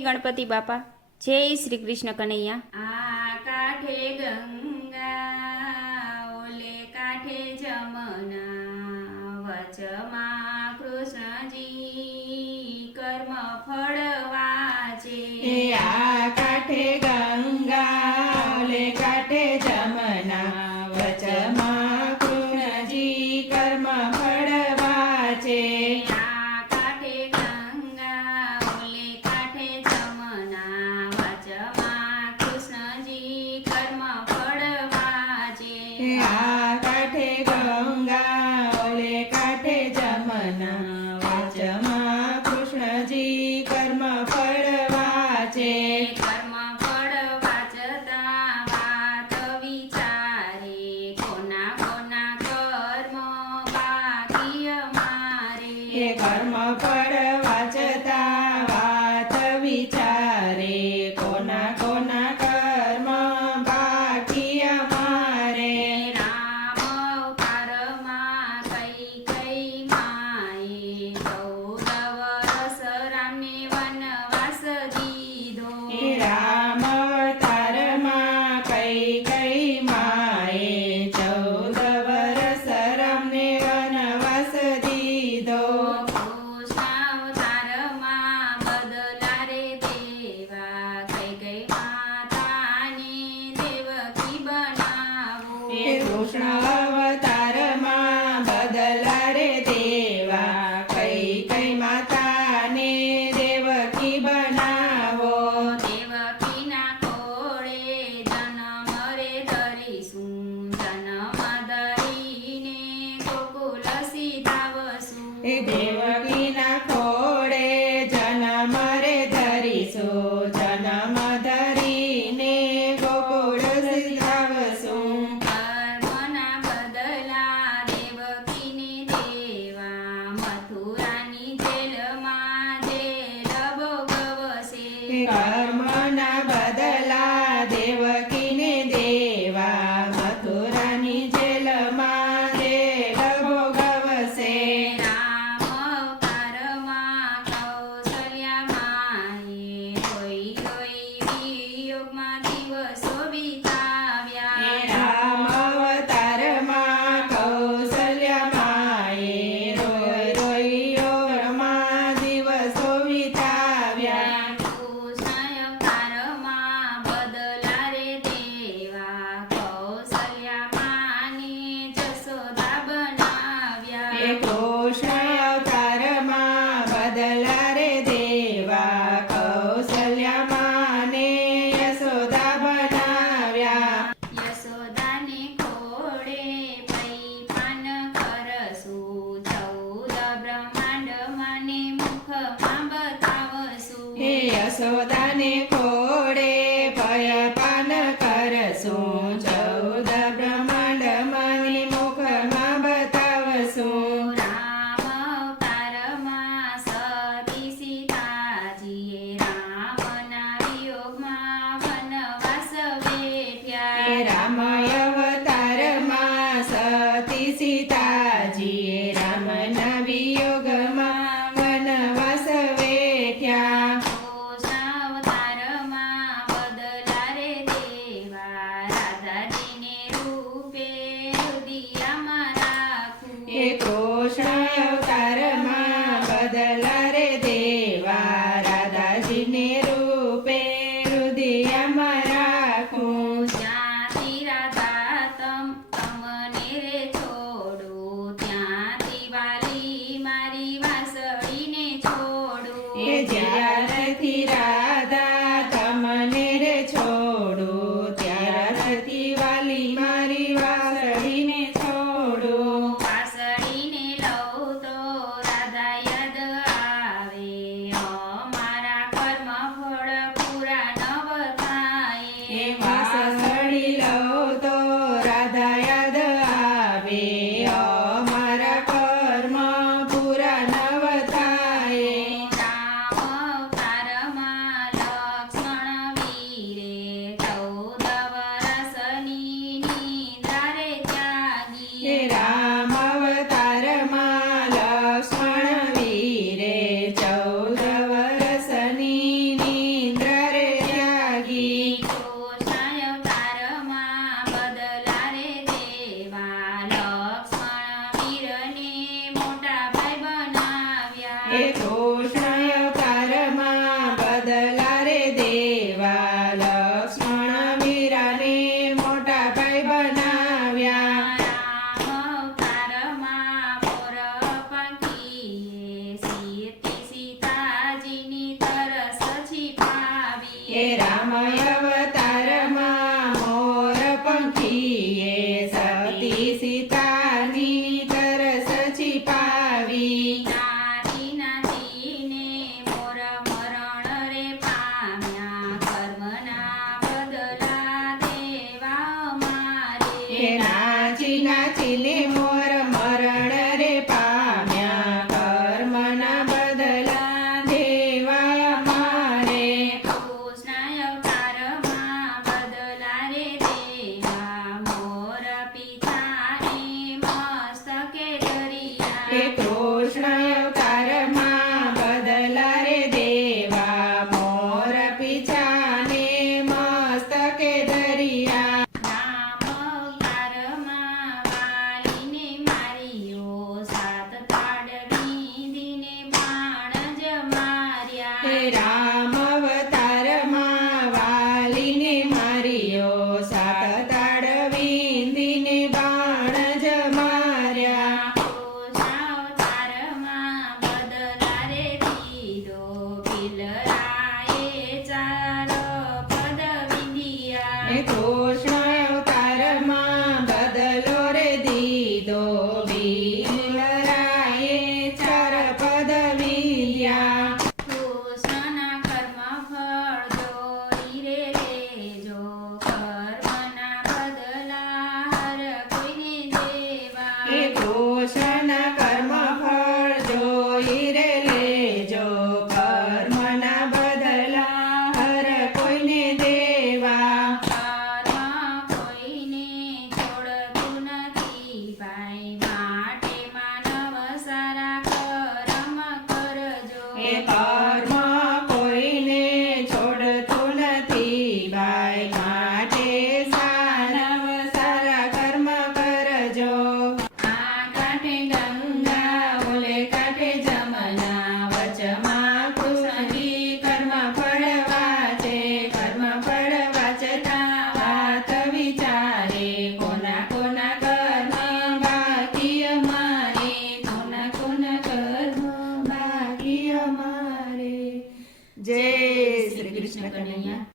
ગણપતિ બાપા, જય શ્રી કૃષ્ણ કનૈયા। આ કાંઠે ગંગા ઓલે કાંઠે જમના, વચમાં કૃષ્ણજી કર્મ ફળવા છે। આ કાંઠે ગંગા ઓલે કાંઠે જમના, વચમાં કૃષ્ણજી કર્મ ફળવા છે। આ કાંઠે ગંગા ઓલે કાંઠે જમના, વચમાં કૃષ્ણજી કર્મ ફળવા છે। આ કાંઠે ગંગા ઓલે કાંઠે જમના, વચમાં કૃષ્ણજી કર્મ ફળવા છે। કર્મ ફળવા જતાં વાત વિચારે, કોના કોના કર્મ બાકી અમારે। કર્મ ફળવા જતાં વાત વિચારે, કોના કોના કર્મ બાકી અમારે। રામ અવતારમાં કૈકેયી માએ 14 વર્ષ રામને વનવાસ દીધો। રામ અવતારમાં કૈકેયી માએ 14 વર્ષ રામને વનવાસ દીધો। કૃષ્ણ અવતારમાં બદલા રે દેવા, કૈકેયી માતાને દેવકી બનાવો। કૃષ્ણ અવતારમાં બદલા રે દેવા, કૈકેયી માતાને દેવકી બનાવો। દેવકીના ખોળે જન્મ રે ધરીશું, જન્મ ધરીને ગોકુલ સીધાવશું। દેવકીના ખોળે જન્મ રે ધરીશું, જન્મ ધરીને ગોકુળ સીધાવશું। કર્મના બદલા દેવકીને દેવા, મથુરાની જેલમાં જેલ ભોગવશે। કર્મના બદલા દેવકીને દેવા, મથુરાની જેલમાં જેલ ભોગવશે। રામ અવતારમાં કૌશલ્યા માએ રોઈ રોઈ વિયોગમાં દિવસો વિતાવ્યા। રામ અવતારમાં કૌશલ્યા માએ રોઈ રોઈ યોગમાં દિવસો વિતાવ્યા। કૃષ્ણ અવતારમાં બદલા રે દેવા, કૌશલ્યા માને જશોદા બનાવ્યા। કૃષ્ણ અવતારમાં બદલા રે દેવા, કૌશલ્યા માને યશોદા બનાવ્યા। યશોદાને ખોળે પૈ પાન કરશું, 14 બ્રહ્માંડ માને મુખમાં બતાવશું। યશોદાને ખોળે પયપાન કરશું, 14 બ્રહ્માંડ મને મુખમાં બતાવશું। રામ અવતારમાં સતી સીતાજીએ રામના વિયોગમાં વનવાસ વેઠ્યા। રામ અવતારમાં સતી સીતાજીએ રામના વિયોગમાં વનવાસ વેઠ્યા। કૃષ્ણ અવતારમાં બદલા રે દેવા, રાધાજીને રૂપે હૃદયમાં રાખું। કૃષ્ણ અવતારમાં બદલા રે દેવા, રાધાજીને રૂપે હૃદયમાં રાખું। જ્યાંથી રાધા તમને રે છોડું, ત્યાંથી વાલી મારી વાસળીને છોડું। જ્યારથી રાધા તમને રે છોડું, ત્યારથી વાલી મારી વાસળીને છોડું। વાસળી હે કૃષ્ણ અવતારમાં બદલા રે દેવા મોર પીછાને મસ્તકે ધરિયા રામ અવતારમાં વાલીને માર્યો સાત તાડવી દીને બાણ જ માર્યા હે રામ અવતારમાં વાલીને માર્યો સાત તાળ વિંદીને બાણ જ માર્યા અવતારમાં બદલા રે દીધો પિલરાએ ચાર પદ વિંધ્યા હે કૃષ્ણ અવતારમાં બદલો રે દીધો બિલરાએ ચાર પદ વિંધ્યા કૃષ્ણના કર્મ ફળ જોઈ રે લેજો કર્મના બદલા હર કોઈને દેવા હે કૃષ્ણના કર્મ ફળ જોઈ રે લેજો કર્મના બદલા હર કોઈને દેવા કર્મ કોઈને છોડતું નથી ભાઈ માટે માનવ સારા કર્મ કરજો હે કર્મ કોઈને છોડતું નથી ભાઈ માટે સાનવ સારા કર્મ કરજો આ કાંઠે ગંગા ઓલે કાંઠે જમના વચમાં કૃષ્ણજી કર્મ ફળવા છે કર્મ ફળવા છતાં વાત વિચારે કોના કોના કર્મ બાકી અમારે કોના કોના કર્મ બાકી અમારે જય શ્રી કૃષ્ણ કનૈયા